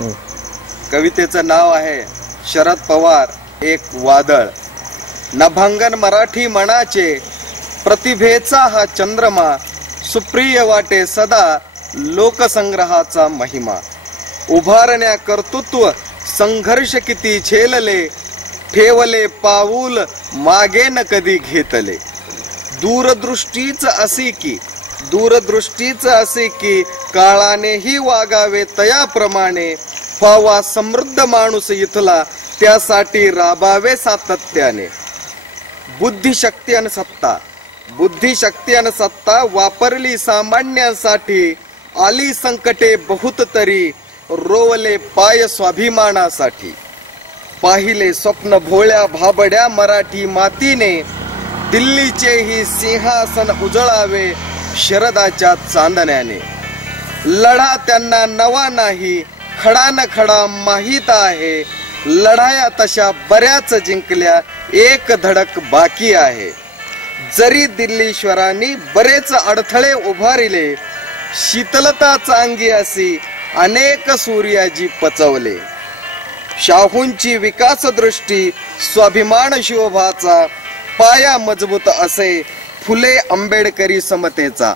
कवितेचं नाव आहे शरद पवार एक वादळ। नभंगन मराठी मनाचे प्रतिभेचा हा चंद्रमा, सुप्रिय वाटे सदा लोकसंग्रहाचा महिमा। उभारण्या कर्तृत्व संघर्ष किती झेलले, ठेवले पाऊल मागे न कधी घेतले। दूरदृष्टीच असे की काळानेही वागावे तयाप्रमाणे, व्हावा समृद्ध माणूस इथला त्यासाठी राबावे सातत्याने। बुद्धिशक्ती आणि सत्ता वापरली सामान्यांसाठी, आली संकटे बहुत तरी रोवले पाय स्वाभिमानासाठी। पाहिले स्वप्न भोळ्या भाबड्या मराठी मातीने, दिल्लीचे ही सिंहासन उजळावे शरदाच्या चांदण्याने। लढा त्यांना नवा नाही, खडा न खडा माहीत आहे, लढाया तशा बऱ्याच जिंकल्या, एक धडक बाकी आहे। जरी दिल्लीश्वरांनी बरेच अडथळे उभारिले, शीतलता चांगी अशी अनेक सूर्याजी पचवले। शाहूंची विकास दृष्टी स्वाभिमान शोभाचा, पाया मजबूत असे फुले आंबेडकरी समतेचा।